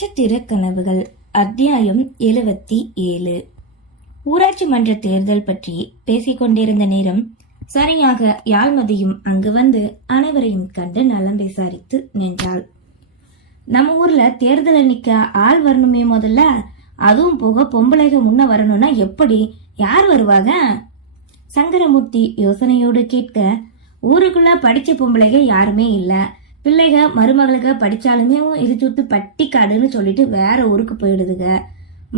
நட்சத்திர கனவுகள் அத்தியாயம் 77. ஊராட்சி மன்ற தேர்தல் பற்றி பேசிக் கொண்டிருந்த நேரம் சரியாக யாழ்மதியும் அங்கு வந்து அனைவரையும் கண்டு நலம் விசாரித்து நின்றாள். நம்ம ஊர்ல தேர்தலை நிக்க ஆள் வரணுமே முதல்ல, அதுவும் போக பொம்பளைக முன்ன வரணும்னா எப்படி, யார் வருவாங்க? சங்கரமூர்த்தி யோசனையோடு கேட்க, ஊருக்குள்ள படிச்ச பொம்பளைக யாருமே இல்ல, பிள்ளைக மருமகளுக படிச்சாலுமே இது சுத்து பட்டிக்காடுன்னு சொல்லிட்டு வேற ஊருக்கு போயிடுதுங்க,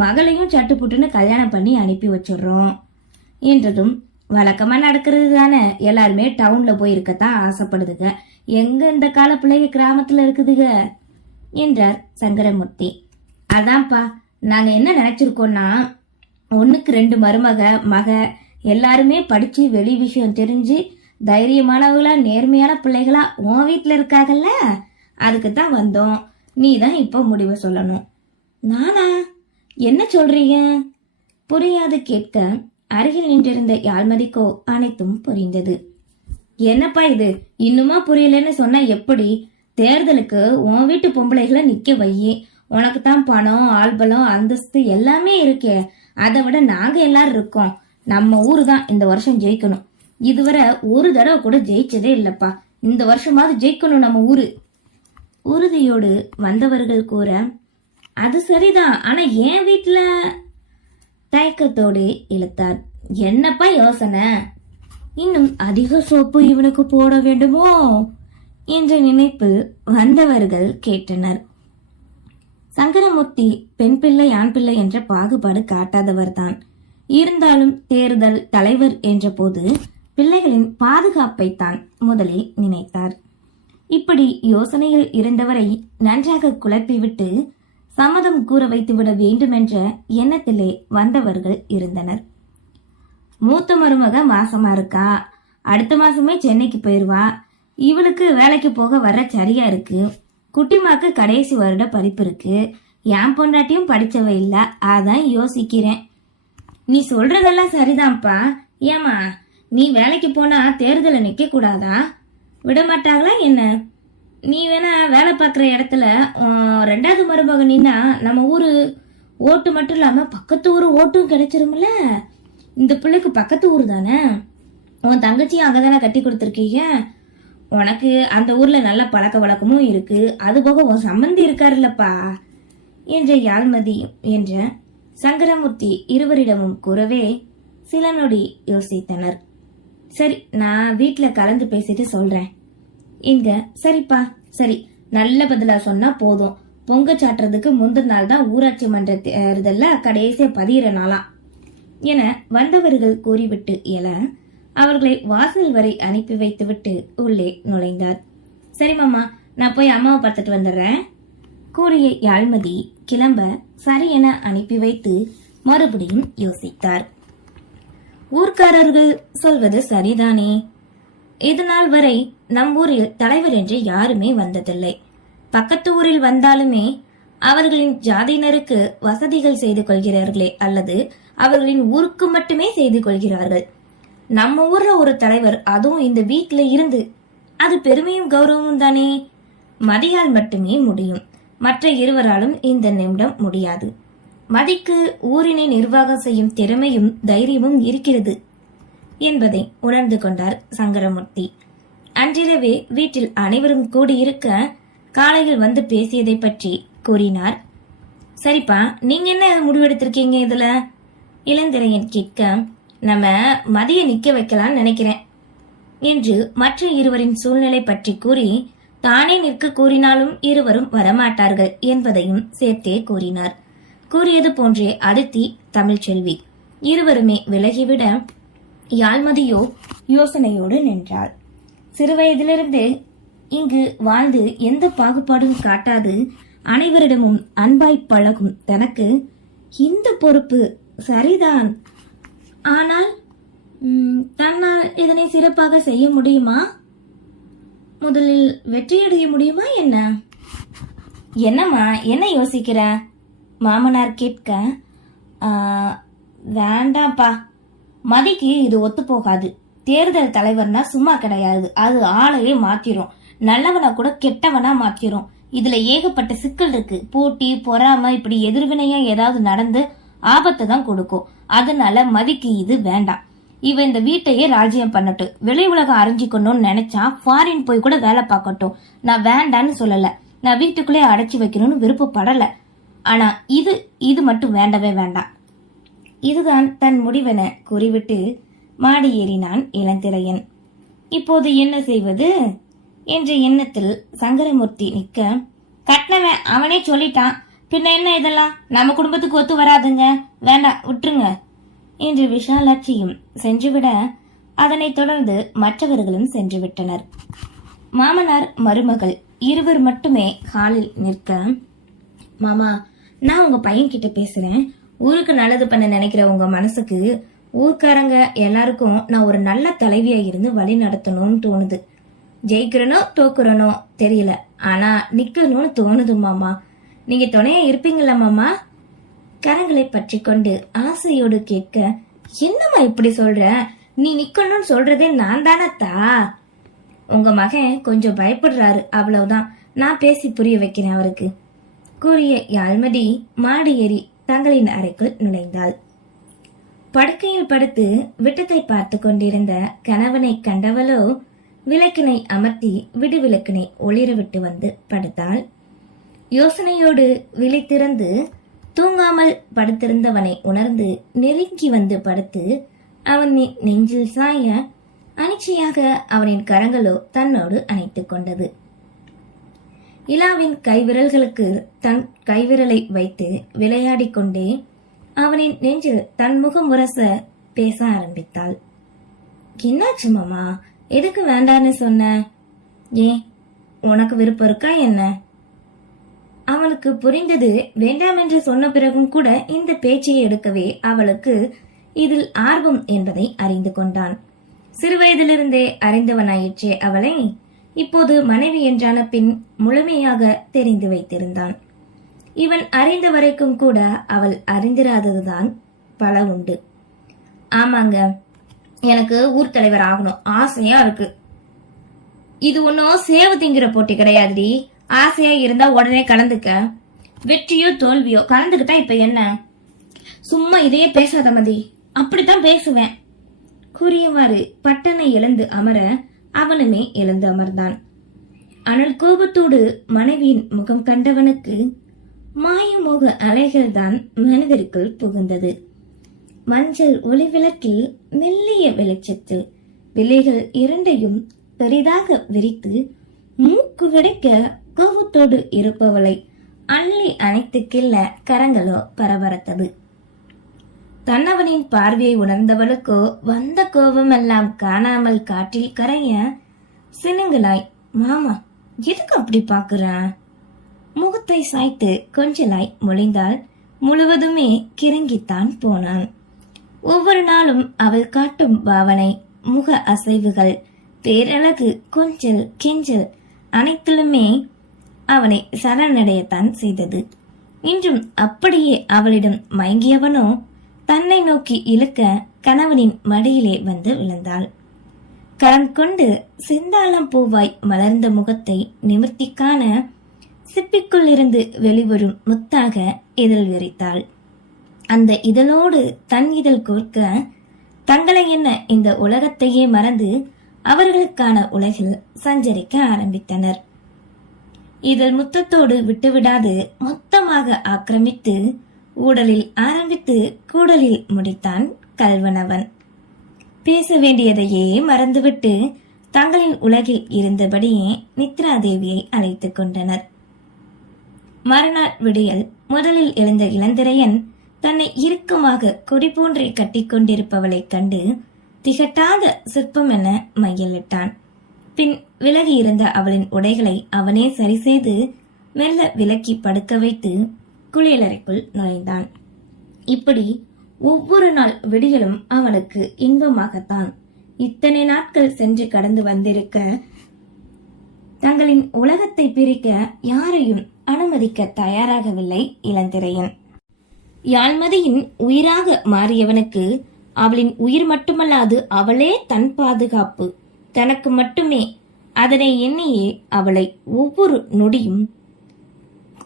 மகளையும் சட்டுப்புட்டுன்னு கல்யாணம் பண்ணி அனுப்பி வச்சிடுறோம் என்றதும், வழக்கமா நடக்கிறது தானே, எல்லாருமே டவுன்ல போயிருக்கத்தான் ஆசைப்படுதுங்க, எங்க இந்த கால பிள்ளைங்க கிராமத்துல இருக்குதுங்க என்றார் சங்கரமூர்த்தி. அதான்ப்பா, நாங்க என்ன நினைச்சிருக்கோம்னா, 1க்கு 2 மக எல்லாருமே படிச்சு வெளி விஷயம் தெரிஞ்சு தைரியமானவங்களா நேர்மையான பிள்ளைகளா உன் வீட்டுல இருக்காங்கல்ல, அதுக்கு தான் வந்தோம். நீ தான் இப்ப முடிவு சொல்லணும். நானா? என்ன சொல்றீங்க? புரியாது கேட்க அருகில் நின்றிருந்த யாழ்மதிக்கோ அனைத்தும் புரிந்தது. என்னப்பா இது, இன்னுமா புரியலன்னு சொன்னா எப்படி? தேர்தலுக்கு உன் வீட்டு பொம்பளைகளை நிக்க வையி, உனக்கு தான் பணம் ஆள்பலம் அந்தஸ்து எல்லாமே இருக்கே, அதை விட நாங்க எல்லாரும் இருக்கோம். நம்ம ஊரு தான் இந்த வருஷம் ஜெயிக்கணும். இதுவரை ஒரு தடவை கூட ஜெயிச்சதே இல்லப்பா, இந்த வருஷமாவது ஜெயிக்கணும் நம்ம ஊரு. உறுதியோடு வந்தவர்கள் கூற, அது சரிதான், ஆனா என் வீட்டுல தயக்கத்தோடு இழுத்தார். என்னப்பா யோசனை? இன்னும் அதிக சோப்பு இவனுக்கு போட வேண்டுமோ என்ற நினைப்பில் வந்தவர்கள் கேட்டனர். சங்கரமூர்த்தி பெண் பிள்ளை ஆண் பிள்ளை என்ற பாகுபாடு காட்டாதவர் தான். இருந்தாலும் தேர்தல் தலைவர் என்ற போது பிள்ளைகளின் பாதுகாப்பை தான் முதலில் நினைத்தார். இப்படி யோசனையில் இருந்தவரை நன்றாக குழப்பிவிட்டு சம்மதம் கூற வைத்துவிட வேண்டுமென்ற எண்ணத்திலே வந்தவர்கள் இருந்தனர். மூத்த மருமக மாசமா இருக்கா, அடுத்த மாசமே சென்னைக்கு போயிருவா, இவளுக்கு வேலைக்கு போக வர சரியா இருக்கு, குட்டிமாக்கு கடைசி வருட படிப்பு இருக்கு, என் பொண்டாட்டியும் படிச்சவ இல்ல, அதான் யோசிக்கிறேன். நீ சொல்றதெல்லாம் சரிதான்ப்பா, ஏமா நீ வேலைக்கு போனா தேர்தல நிக்க கூடாதா? விடமாட்டாங்களா என்ன? நீ வேணா வேலை பார்க்குற இடத்துல 2வது மருமக நின்னா நம்ம ஊரு ஓட்டு மட்டும் இல்லாம பக்கத்து ஊரு ஓட்டும் கிடைச்சிரும்ல. இந்த பிள்ளைக்கு பக்கத்து ஊர் தானே, உன் தங்கச்சியும் அங்கதானே கட்டி கொடுத்துருக்கீங்க, உனக்கு அந்த ஊர்ல நல்ல பழக்க வழக்கமும் இருக்கு, அது போக உன் சம்பந்தி இருக்காருல்லப்பா என்ற யாழ்மதி என்ற சங்கரமூர்த்தி இருவரிடமும் கூறவே சில நொடி யோசித்தனர். சரி, நான் வீட்டுல கலந்து பேசிட்டு சொல்றேன் இங்க. சரிப்பா சரி, நல்ல பதிலா சொன்னா போதும், பொங்க சாட்டுறதுக்கு முந்தின நாள் தான் ஊராட்சி மன்ற தேர்தல்ல கடைசியா பதிகிற நாளா என வந்தவர்கள் கூறிவிட்டு எழ அவர்களை வாசல் வரை அனுப்பி வைத்துவிட்டு உள்ளே நுழைந்தார். சரி மாமா, நான் போய் அம்மாவை பார்த்துட்டு வந்துடுறேன் கூறிய யாழ்மதி கிளம்ப சரி என அனுப்பி வைத்து மறுபடியும் யோசித்தார். ஊர்க்காரர்கள் சொல்வது சரிதானே, இதனால் வரை நம் ஊரில் தலைவர் என்று யாருமே வந்ததில்லை. பக்கத்து ஊரில் வந்தாலுமே அவர்களின் ஜாதியினருக்கு வசதிகள் செய்து கொள்கிறார்களே, அல்லது அவர்களின் ஊருக்கு மட்டுமே செய்து கொள்கிறார்கள். நம்ம ஊர்ல ஒரு தலைவர், அதுவும் இந்த வீட்டுல இருந்து, அது பெருமையும் கௌரவமும் தானே. மதியால் மட்டுமே முடியும், மற்ற இருவராலும் இந்த நிமிடம் முடியாது. மதிக்கு ஊரினை நிர்வாகம் செய்யும் திறமையும் தைரியமும் இருக்கிறது என்பதை உணர்ந்து கொண்டார் சங்கரமூர்த்தி. அன்றிரவே வீட்டில் அனைவரும் கூடியிருக்க காலையில் வந்து பேசியதை பற்றி கூறினார். சரிப்பா, நீங்க என்ன முடிவெடுத்திருக்கீங்க இதுல? இளந்திரையன் கேட்க, நம்ம மதிய நிக்க வைக்கலாம் நினைக்கிறேன் என்று மற்ற இருவரின் சூழ்நிலை பற்றி கூறி, தானே நிற்க கூறினாலும் இருவரும் வரமாட்டார்கள் என்பதையும் சேர்த்தே கூறினார். கூறியது போன்றே அதித்தி தமிழ்ச்செல்வி இருவருமே விலகிவிட யாழ்மதியோ யோசனையோடு நின்றாள். சிறுவயதிலிருந்து இங்கு வாழ்ந்து எந்த பாகுபாடும் காட்டாது அனைவரிடமும் அன்பாய் பழகும் தனக்கு இந்த பொறுப்பு சரிதான். ஆனால் தன்னால் இதனை சிறப்பாக செய்ய முடியுமா? முதலில் வெற்றியடைய முடியுமா என்ன? என்னம்மா, என்ன யோசிக்கிற? மாமனார் கேட்க, வேண்டாம்ப்பா, மதிக்கு இது ஒத்து போகாது. தேர்தல் தலைவர்னா சும்மா கிடையாது, அது ஆளையே மாத்திரும், நல்லவனா கூட கெட்டவனா மாத்திரும். இதுல ஏகப்பட்ட சிக்கல் இருக்கு. போட்டி பொறாம இப்படி எதிர்வினையா ஏதாவது நடந்து ஆபத்தை தான் கொடுக்கும். அதனால மதிக்கு இது வேண்டாம். இவ இந்த வீட்டையே ராஜ்யம் பண்ணட்டும். வெளி உலகம் அறிஞ்சிக்கணும்னு நினைச்சா ஃபாரின் போய் கூட வேலை பார்க்கட்டும். நான் வேண்டான்னு சொல்லல. நான் வீட்டுக்குள்ளே அடைச்சி வைக்கணும்னு விருப்பப்படல. ஆனா இது மட்டும் வேண்டவே வேண்டாம். இதுதான் தன் முடிவென கூறிவிட்டு மாடி ஏறினான் இளந்திரையன். இப்போது என்ன செய்வது என்ற எண்ணத்தில் சங்கரமூர்த்தி நிற்க, கட்டினவன் அவனே சொல்லிட்டான், பின்ன என்ன இதெல்லாம் நம்ம குடும்பத்துக்கு ஒத்து வராதுங்க, வேண்டாம் விட்டுருங்க என்று விஷாலாட்சியும் சென்றுவிட அதனைத் தொடர்ந்து மற்றவர்களும் சென்று விட்டனர். மாமனார் மருமகள் இருவர் மட்டுமே ஹாலில் நிற்க, மாமா நான் உங்க பையன் கிட்ட பேசுறேன். ஊருக்கு நல்லது பண்ண நினைக்கிற உங்க மனசுக்கு ஊர்க்காரங்க எல்லாருக்கும் நான் ஒரு நல்ல தலைவியா இருந்து வழி நடத்தணும்னு தோணுது. ஜெயிக்கிறனோ தோக்குறனோ தெரியல, ஆனா நிக்கணும்னு தோணுது மாமா. நீங்க துணையா இருப்பீங்களா மாமா? கரங்களை பற்றி கொண்டு ஆசையோடு கேட்க, என்னம்மா இப்படி சொல்ற? நீ நிக்கணும்னு சொல்றதே நான் தானத்தா. உங்க மகன் கொஞ்சம் பயப்படுறாரு, அவ்வளவுதான். நான் பேசி புரிய வைக்கிறேன் அவருக்கு கூறிய யாழ்மதி மாடி ஏறி தங்களின் அறைக்குள் நுழைந்தாள். படுக்கையில் படுத்து விட்டத்தை பார்த்து கொண்டிருந்த கணவனை கண்டவளோ விளக்கினை அமர்த்தி விடுவிளக்கினை ஒளிரவிட்டு வந்து படுத்தாள். யோசனையோடு விழித்திறந்து தூங்காமல் படுத்திருந்தவனை உணர்ந்து நெருங்கி வந்து படுத்து அவன் நெஞ்சில் சாய அனிச்சையாக அவனின் கரங்களோ தன்னோடு அணைத்துக் கொண்டது. இலாவின் கைவிரல்களுக்கு தன் கைவிரலை வைத்து விளையாடிக் கொண்டே அவனின் நெஞ்சில் தன் முகம் உரச பேச ஆரம்பித்தாள். என்னாச்சு மாமா, எதுக்கு வேண்டான்னு சொன்ன? ஏன் உனக்கு விருப்பம் இருக்கா என்ன? அவனுக்கு புரிந்தது. வேண்டாம் என்று சொன்ன பிறகும் கூட இந்த பேச்சை எடுக்கவே அவளுக்கு இதில் ஆர்வம் என்பதை அறிந்து கொண்டான். சிறுவயதிலிருந்தே அறிந்தவனாயிற்றே அவளை. இப்போது மனைவி என்றான பின் முழுமையாக தெரிந்து வைத்திருந்தான். இவன் அறிந்த வரைக்கும் கூட அவள் அறிந்திராததுதான் பல உண்டு. ஆமாங்க, எனக்கு ஊர் தலைவர் ஆகணும் ஆசையா இருக்கு. இது ஒன்னும் சேவு திங்கிற போட்டி கிடையாதுடி. ஆசையா இருந்தா உடனே கலந்துக்க. வெற்றியோ தோல்வியோ கலந்துக்கிட்டா இப்ப என்ன? சும்மா இதையே பேசாத மதி. அப்படித்தான் பேசுவேன் கூறியவாறு பட்டனை எழுந்து அமர அவனுமே எழுந்து அமர்ந்தான். அனல் கோபத்தோடு மனைவியின் முகம் கண்டவனுக்கு மாயமோக அலைகள் தான் மனதிற்குள் புகுந்தது. மஞ்சள் ஒளி விளக்கில் மெல்லிய வெளிச்சத்தில் விலைகள் இரண்டையும் பெரிதாக விரித்து மூக்கு வெடிக்க கோபத்தோடு இருப்பவளை அள்ளி அணைத்து கிள்ள கரங்களோ பரபரத்தது. தன்னவனின் பார்வையை உணர்ந்தவளுக்கோ வந்த கோபம் எல்லாம் காணாமல் காற்றில் கரைய சினுங்களாய், மாமா எதுக்கு அப்படி பாக்குற? முகத்தை சாய்த்து கொஞ்சலாய் மொழிந்தால் முழுவதுமே கிறங்கித்தான் போனான். ஒவ்வொரு நாளும் அவள் காட்டும் பாவனை, முக அசைவுகள், பேரழகு, கொஞ்சல், கெஞ்சல் அனைத்திலுமே அவனை சரணடையத்தான் செய்தது. இன்றும் அப்படியே அவளிடம் மயங்கியவனோ தன்னை நோக்கி இழுக்க கணவனின் மடியிலே வந்து விழுந்தாள். கரம் கொண்டு செந்தாளம் பூவாய் மலர்ந்த முகத்தை நிமிர்த்தி காண சிப்பிக்குள் இருந்து வெளிவரும் முத்தாக இதழ் விரித்தாள். அந்த இதழோடு தன் இதழ் கோர்க்க தங்களை என்ன இந்த உலகத்தையே மறந்து அவர்களுக்கான உலகில் சஞ்சரிக்க ஆரம்பித்தனர். இதழ் முத்தத்தோடு விட்டுவிடாது மொத்தமாக ஆக்கிரமித்து ஊடலில் ஆரம்பித்து கூடலில் முடித்தான் கல்வனவன். பேச வேண்டியதையே மறந்துவிட்டு தங்களின் உலகில் இருந்தபடியே நித்ரா தேவியை அழைத்துக் கொண்டனர். மறுநாள் விடியல் முதலில் எழுந்த இளந்திரையன் தன்னை இறுக்கமாக கொடி போன்றே கட்டிக்கொண்டிருப்பவளைக் கண்டு திகட்டாத சிற்பம் என மையலிட்டான். பின் விலகி இருந்த அவளின் உடைகளை அவனே சரி செய்து மெல்ல விலக்கி படுக்க வைத்து குளியலறைக்குள் நுழைந்தான். இப்படி ஒவ்வொரு நாள் விடியலும் அவனுக்கு இன்பமாகத்தான். இத்தனை நாட்கள் சென்று கடந்து வந்திருக்க தங்களின் உலகத்தை பிரிக்க யாரையும் அனுமதிக்க தயாராகவில்லை இளந்திரையன். யாழ்மதியின் உயிராக மாறியவனுக்கு அவளின் உயிர் மட்டுமல்லாது அவளே தன் பாதுகாப்பு. தனக்கு மட்டுமே. அதனை எண்ணியே அவளை ஒவ்வொரு நொடியும்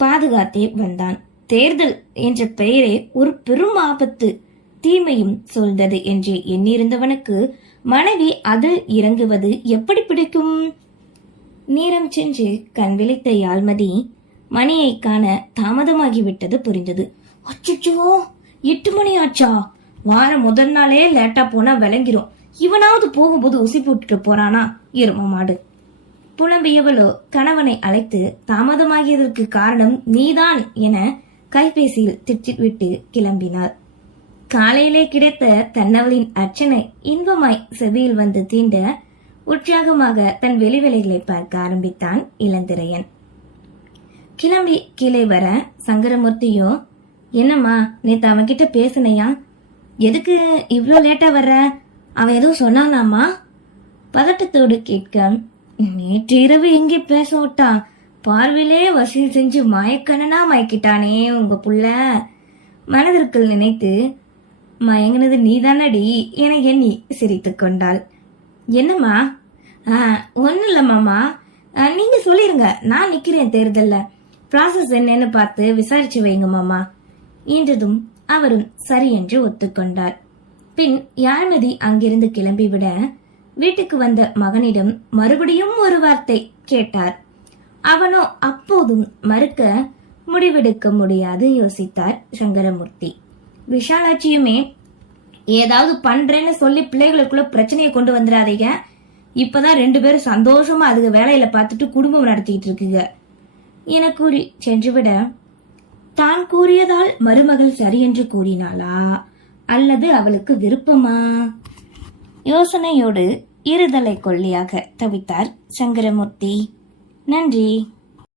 பாதுகாத்தே வந்தான். தேர்தல் என்ற பெயரே ஒரு பெரும் ஆபத்து, தீமையும் சொல்றது என்று எண்ணியிருந்தவனுக்கு மனைவி அதில் இறங்குவது எப்படி பிடிக்கும்? நேரம் சென்று கண் விழித்த யாழ்மதி மணியை காண தாமதமாகிவிட்டது புரிந்தது. அச்சோ, 8 மணி ஆச்சா? வாரம் முதல் நாளே லேட்டா போனா விளங்கிரும். இவனாவது போகும்போது ஊசி போட்டுட்டு போறானா எரும மாடு. புலம்பியவளோ கணவனை அழைத்து தாமதமாகியதற்கு காரணம் நீதான் என கைபேசியில் திட்டிவிட்டு கிளம்பினாள். காலையிலே கிடைத்த தன்னவளின் அர்ச்சனை இன்பமாய் செவியில் வந்து தீண்ட உற்சாகமாக தன் வெளி வேலைகளை பார்க்க ஆரம்பித்தான் இளந்திரையன். கிளம்பி கீழே வர சங்கரமூர்த்தியோ, என்னம்மா நேத்து அவன் கிட்ட பேசுனையா? எதுக்கு இவ்ளோ லேட்டா வர்ற? அவன் எதுவும் சொன்னானாமா? பதட்டத்தோடு கேட்க, நேற்று இரவு எங்கே பேச விட்டான்? பார்வையிலே வசூல் செஞ்சு மயக்கணனா மயக்கிட்டானே உங்க புள்ள. மனதிற்குள் நினைத்து, மயங்கினது நீதானடி என எண்ணி சிரித்து கொண்டாள். என்னம்மா? ஒன்னும் இல்ல மாமா, நீங்க சொல்லிருங்க, நான் நிக்கிறேன் தேர்தல்ல. ப்ராசஸ் என்னன்னு பார்த்து விசாரிச்சு வைங்க மாமா என்றதும் அவரும் சரி என்று ஒத்துக்கொண்டார். பின் யாழ்மதி அங்கிருந்து கிளம்பிவிட வீட்டுக்கு வந்த மகனிடம் மறுபடியும் ஒரு வார்த்தை கேட்டார். அவனோ அப்போதும் மறுக்க முடிவெடுக்க முடியாது யோசித்தார் சங்கரமூர்த்தி. விஷாலாட்சியுமே, ஏதாவது பண்றேன்னு சொல்லி பிள்ளைகளுக்குள்ள பிரச்சனையை கொண்டு வந்துடாதீங்க, இப்பதான் 2 பேரும் சந்தோஷமா அதுக்கு வேலையில பார்த்துட்டு குடும்பம் நடத்திட்டு இருக்குங்க என கூறி சென்றுவிட, தான் கூறியதால் மருமகள் சரியென்று கூறினாளா அல்லது அவளுக்கு விருப்பமா? யோசனையோடு இருதலை கொள்ளியாக தவித்தார் சங்கரமூர்த்தி. நன்றி.